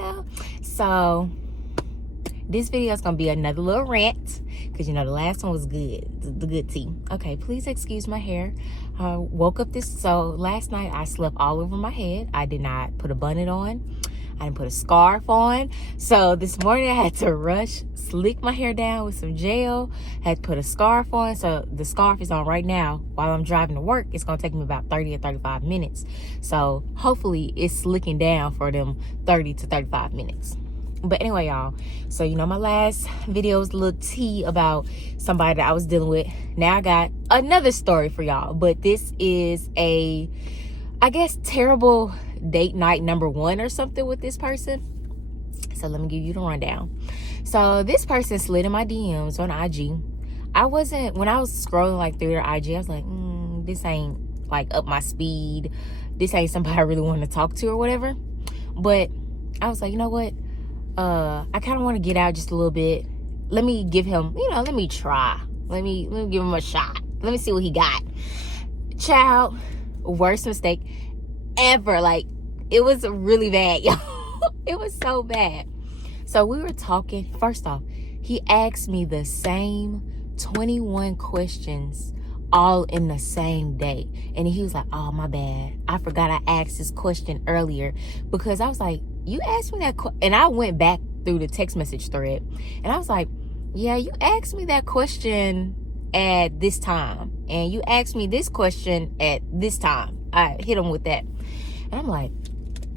y'all. So this video is gonna be another little rant, because you know the last one was good, the good tea. Okay, please excuse my hair. I woke up so last night I slept all over my head. I did not put a bonnet on. I didn't put a scarf on. So this morning I had to rush, slick my hair down with some gel, had to put a scarf on. So the scarf is on right now while I'm driving to work. It's gonna take me about 30 or 35 minutes. So hopefully it's slicking down for them 30 to 35 minutes. But anyway, y'all, so you know my last video was a little tea about somebody that I was dealing with. Now I got another story for y'all, but this is a, I guess, terrible date night number 1 or something with this person. So let me give you the rundown. So this person slid in my DMs on IG. When I was scrolling like through their IG, I was like, this ain't like up my speed. This ain't somebody I really want to talk to or whatever. But I was like, you know what? I kind of want to get out just a little bit. Let me give him, let me try. Let me give him a shot. Let me see what he got. Child, worst mistake ever. Like, it was really bad, y'all. It was so bad. So we were talking. First off, he asked me the same 21 questions all in the same day. And he was like, oh, my bad. I forgot I asked this question earlier, because I was like, you asked me that and I went back through the text message thread and I was like, yeah, you asked me that question at this time, and you asked me this question at this time. I hit him with that, and I'm like,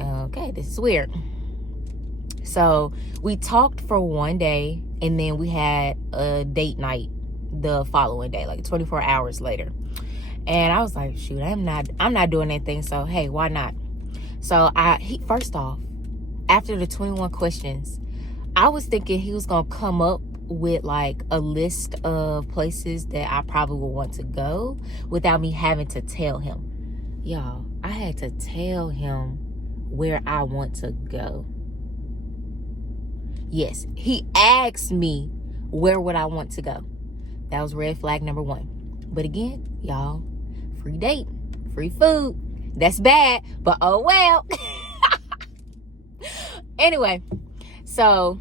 okay, this is weird. So we talked for one day, and then we had a date night the following day, like 24 hours later. And I was like, shoot, I'm not doing anything, so hey, why not? So first off, after the 21 questions, I was thinking he was gonna come up with like a list of places that I probably would want to go without me having to tell him. Y'all, I had to tell him where I want to go. Yes, he asked me where would I want to go. That was red flag number 1. But again, y'all, free date, free food. That's bad, but oh well. Anyway, so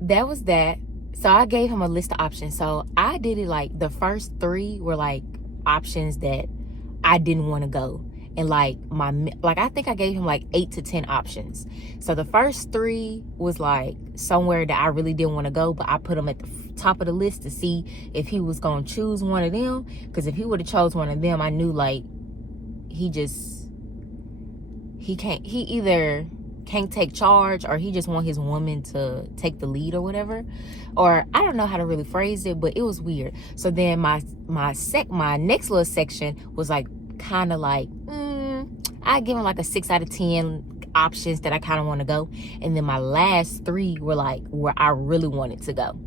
that was that. So I gave him a list of options. So I did it like the first 3 were like options that I didn't want to go. And like I think I gave him like 8 to 10 options. So the first 3 was like somewhere that I really didn't want to go, but I put him at the top of the list to see if he was going to choose one of them. Because if he would have chose one of them, I knew like he either can't take charge, or he just want his woman to take the lead or whatever, or I don't know how to really phrase it, but it was weird. So then my next little section was like kind of like I give him like a 6 out of 10 options that I kind of want to go, and then my last 3 were like where I really wanted to go,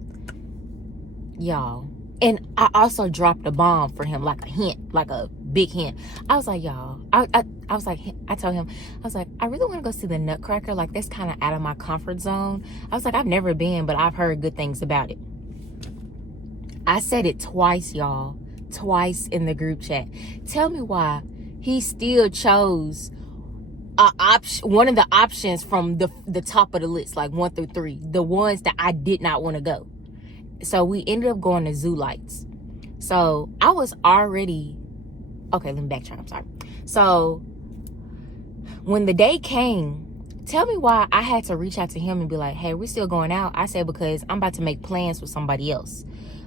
y'all. And I also dropped a bomb for him, like a hint, like a big hint. I was like, y'all, I was like, I told him, I was like, I really want to go see the Nutcracker. Like, that's kind of out of my comfort zone. I was like, I've never been, but I've heard good things about it. I said it twice, y'all. Twice in the group chat. Tell me why he still chose one of the options from the top of the list, like 1 through 3, the ones that I did not want to go. So we ended up going to Zoo Lights. So I was already, okay, let me backtrack, I'm sorry. So when the day came, tell me why I had to reach out to him and be like, hey, we're still going out. I said, because I'm about to make plans with somebody else.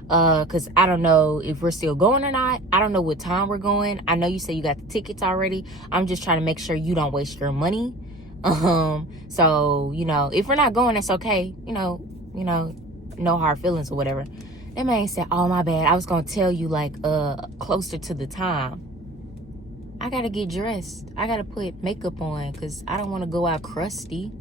Because I don't know if we're still going or not. I don't know what time we're going. I know you say you got the tickets already. I'm just trying to make sure you don't waste your money. So, if we're not going, that's okay. No hard feelings or whatever. That man said, oh, my bad. I was going to tell you like closer to the time. I got to get dressed. I got to put makeup on because I don't want to go out crusty.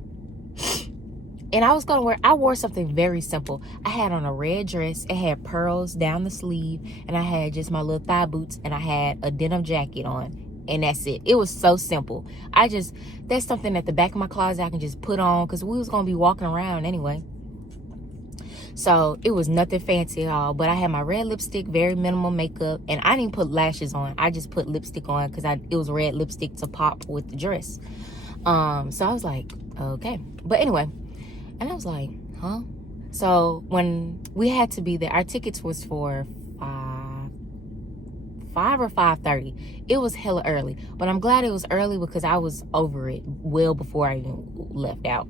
And I wore something very simple. I had on a red dress. It had pearls down the sleeve. And I had just my little thigh boots. And I had a denim jacket on. And that's it. It was so simple. That's something at the back of my closet I can just put on. Because we was going to be walking around anyway. So it was nothing fancy at all. But I had my red lipstick, very minimal makeup. And I didn't put lashes on. I just put lipstick on because it was red lipstick to pop with the dress. So I was like, okay. But anyway, and I was like, huh? So when we had to be there, our tickets was for 5 or 5:30. It was hella early, but I'm glad it was early because I was over it well before I even left out.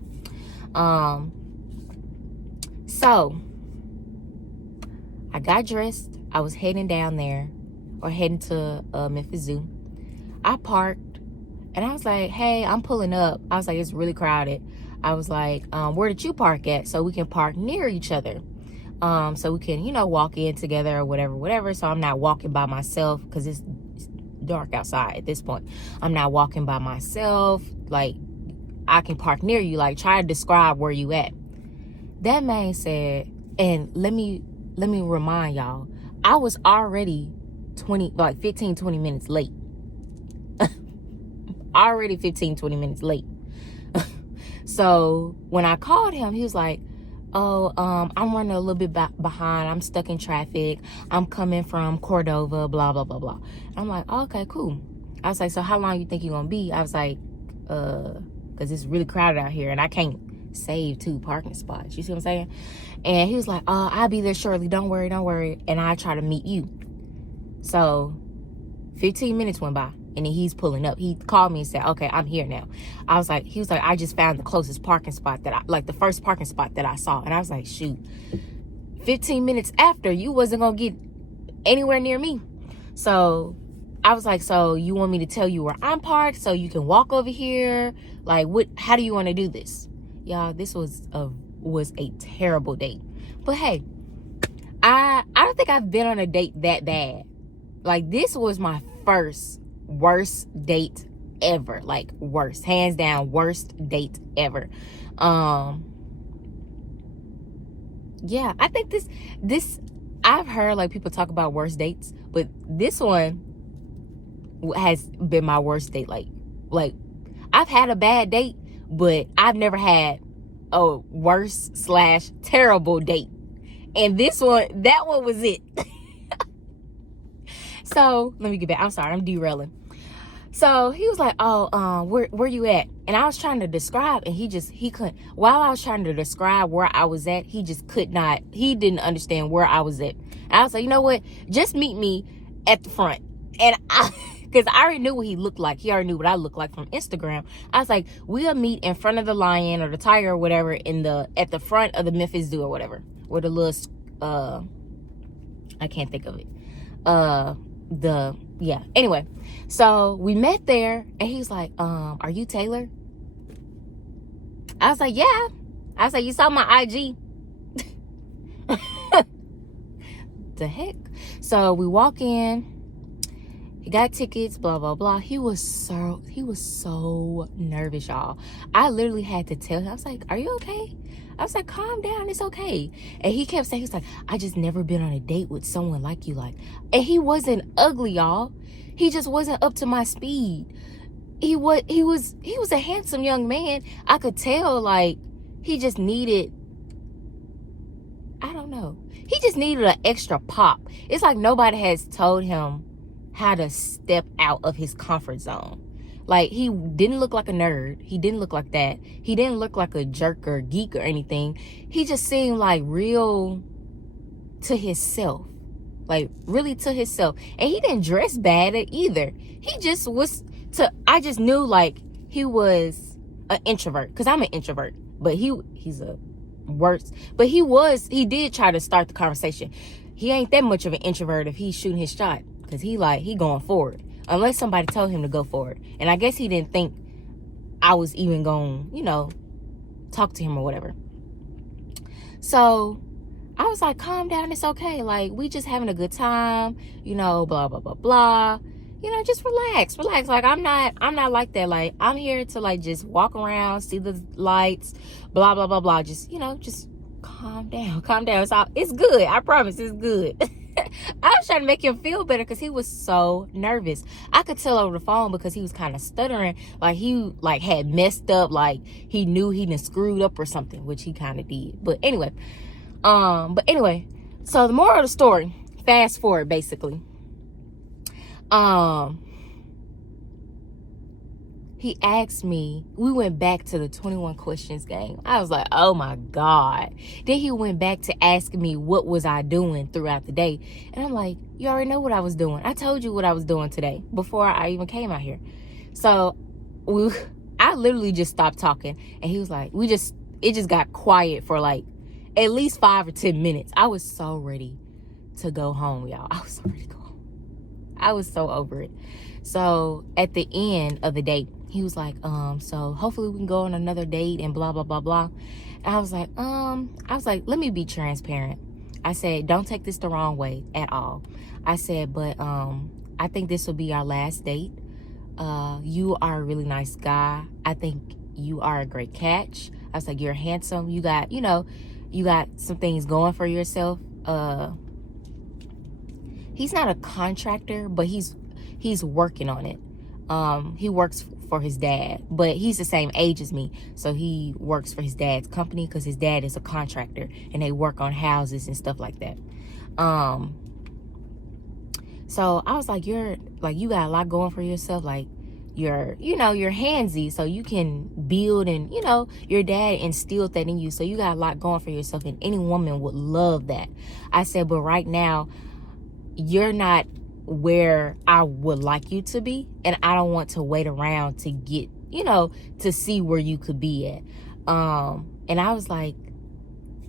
So I got dressed. I was heading down there, or heading to Memphis Zoo. I parked, and I was like, hey, I'm pulling up. I was like, it's really crowded. I was like, where did you park at? So we can park near each other. So we can, walk in together or whatever. So I'm not walking by myself because it's dark outside at this point. I'm not walking by myself. Like, I can park near you. Like, try to describe where you at. That man said, and let me remind y'all, I was already 15, 20 minutes late. Already 15, 20 minutes late. So when I called him, he was like, oh, I'm running a little bit behind. I'm stuck in traffic. I'm coming from Cordova, blah, blah, blah, blah. I'm like, oh, okay, cool. I was like, so how long you think you're going to be? I was like, because it's really crowded out here and I can't save 2 parking spots. You see what I'm saying? And he was like, oh, I'll be there shortly. Don't worry. And I try to meet you. So 15 minutes went by. And then he's pulling up. He called me and said, okay, I'm here now. He was like, I just found the closest parking spot the first parking spot that I saw. And I was like, shoot, 15 minutes after, you wasn't going to get anywhere near me. So I was like, so you want me to tell you where I'm parked so you can walk over here? Like, how do you want to do this? Y'all, this was a terrible date. But hey, I don't think I've been on a date that bad. Like, this was my worst date ever. Like, worst, hands down, worst date ever. Yeah, I think this I've heard like people talk about worst dates, but this one has been my worst date. Like I've had a bad date, but I've never had a worst / terrible date. And that one was it. So let me get back. I'm sorry, I'm derailing. So he was like, oh, where you at? And I was trying to describe, and he couldn't. While I was trying to describe where I was at, he just could not. He didn't understand where I was at. And I was like, you know what? Just meet me at the front. And because I already knew what he looked like. He already knew what I looked like from Instagram. I was like, we'll meet in front of the lion or the tiger or whatever at the front of the Memphis Zoo or whatever. Where the little, I can't think of it. Anyway, so we met there, and he's like, are you Taylor? I was like, yeah. I was like, you saw my IG. The heck? So we walk in, he got tickets, blah, blah, blah. He was so nervous, y'all. I literally had to tell him, I was like, are you okay? I was like, calm down, it's okay. And he kept saying, he was like, I just never been on a date with someone like you. And he wasn't ugly, y'all. He just wasn't up to my speed. He was a handsome young man. I could tell, he just needed, I don't know. He just needed an extra pop. It's like nobody has told him how to step out of his comfort zone. He didn't look like a nerd. He didn't look like that. He didn't look like a jerk or geek or anything. He just seemed real to himself. Really to himself. And he didn't dress bad either. He just was I just knew he was an introvert. Because I'm an introvert. But he's a worse. But he did try to start the conversation. He ain't that much of an introvert if he's shooting his shot. Because he going forward. Unless somebody told him to go for it. And I guess he didn't think I was even going, talk to him or whatever. So I was like, calm down, it's okay. We just having a good time, blah, blah, blah, blah. Just relax. I'm not like that. I'm here to just walk around, see the lights, blah, blah, blah, blah. Just calm down. It's good. I promise it's good. I was trying to make him feel better because he was so nervous. I could tell over the phone because he was kind of stuttering. He had messed up. He knew he done screwed up or something, which he kind of did. But anyway, so the moral of the story, fast forward he asked me, we went back to the 21 questions game. I was like, oh my God. Then he went back to asking me what was I doing throughout the day. And I'm like, you already know what I was doing. I told you what I was doing today before I even came out here. So I literally just stopped talking. And he was like, it just got quiet for like at least 5 or 10 minutes. I was so ready to go home, y'all. I was so ready to go home. I was so over it. So at the end of the date, he was like, so hopefully we can go on another date and blah, blah, blah, blah. And I was like, let me be transparent. I said, don't take this the wrong way at all. I said, but I think this will be our last date. You are a really nice guy. I think you are a great catch. I was like, you're handsome. You got some things going for yourself. He's not a contractor, but he's working on it. He works for his dad, but he's the same age as me. So he works for his dad's company because his dad is a contractor and they work on houses and stuff like that. So I was like, you got a lot going for yourself. Like you're handsy, so you can build, and your dad instilled that in you. So you got a lot going for yourself, and any woman would love that. I said, but right now you're not where I would like you to be, and I don't want to wait around to get, to see where you could be at. And I was like,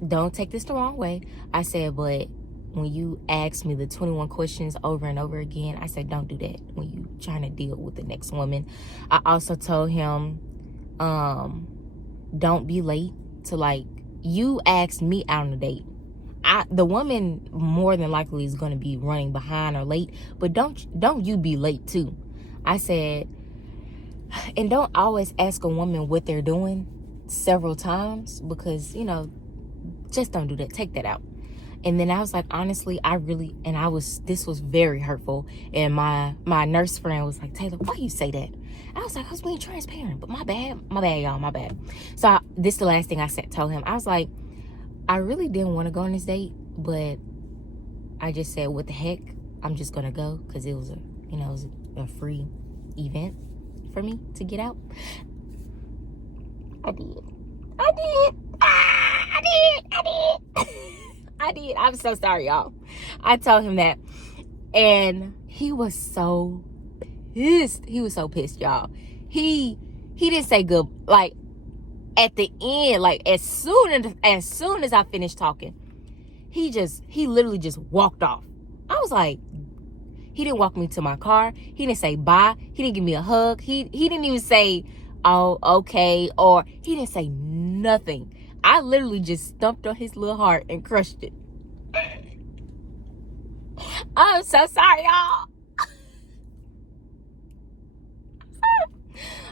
don't take this the wrong way. I said, but when you ask me the 21 questions over and over again, I said, don't do that when you trying to deal with the next woman. I also told him, don't be late to you asked me out on a date. The woman more than likely is going to be running behind or late, but don't you be late too. I said, and don't always ask a woman what they're doing several times, because just don't do that. Take that out. And then I was like, honestly, this was very hurtful. And my nurse friend was like, Taylor, why you say that? I was like, I was being transparent, but my bad, y'all, my bad. So this is the last thing I told him. I was like, I really didn't want to go on this date, but I just said, what the heck? I'm just going to go because it was a free event for me to get out. I did. I did. I'm so sorry, y'all. I told him that. And he was so pissed. He was so pissed, y'all. He didn't say good. Like, at the end, like, as soon as I finished talking, he literally just walked off. I was like, he didn't walk me to my car. He didn't say bye. He didn't give me a hug. He didn't even say, oh, okay, or he didn't say nothing. I literally just stumped on his little heart and crushed it. I'm so sorry, y'all.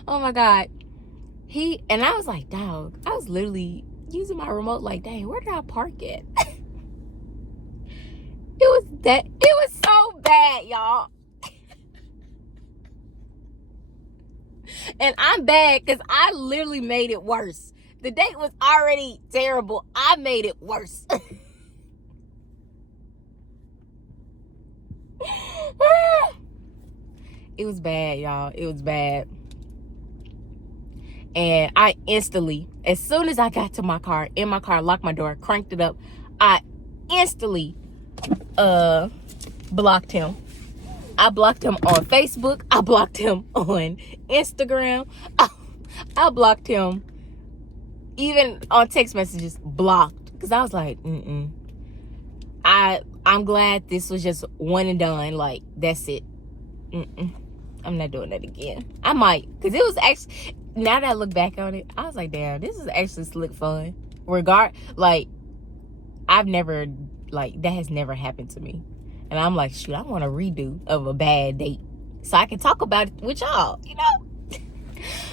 Oh my God. And I was like, dog, I was literally using my remote like, dang, where did I park at? It was so bad, y'all. And I'm bad because I literally made it worse. The date was already terrible. I made it worse. It was bad, y'all. It was bad. And I instantly, as soon as I got to my car, locked my door, cranked it up, I instantly blocked him. I blocked him on Facebook. I blocked him on Instagram. I blocked him even on text messages, blocked. Because I was like, I'm glad this was just one and done. Like, that's it. I'm not doing that again. I might. Because it was actually, now that I look back on it, I was like, damn, this is actually slick fun. I've never, that has never happened to me. And I'm like, shoot, I want a redo of a bad date so I can talk about it with y'all,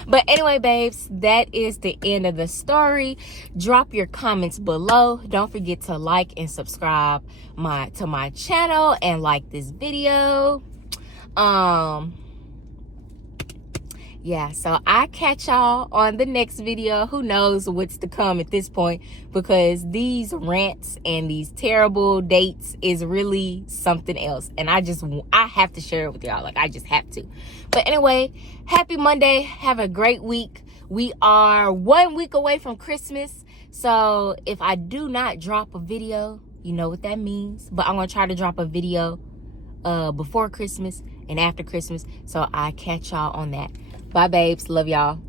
But anyway, babes, that is the end of the story. Drop your comments below. Don't forget to like and subscribe to my channel and like this video. yeah, so I catch y'all on the next video. Who knows what's to come at this point, because these rants and these terrible dates is really something else, and I have to share it with y'all. Like, I just have to. But anyway, happy Monday. Have a great week. We are 1 week away from Christmas, so if I do not drop a video, you know what that means. But I'm gonna try to drop a video before Christmas and after Christmas, so I catch y'all on that. Bye, babes. Love y'all.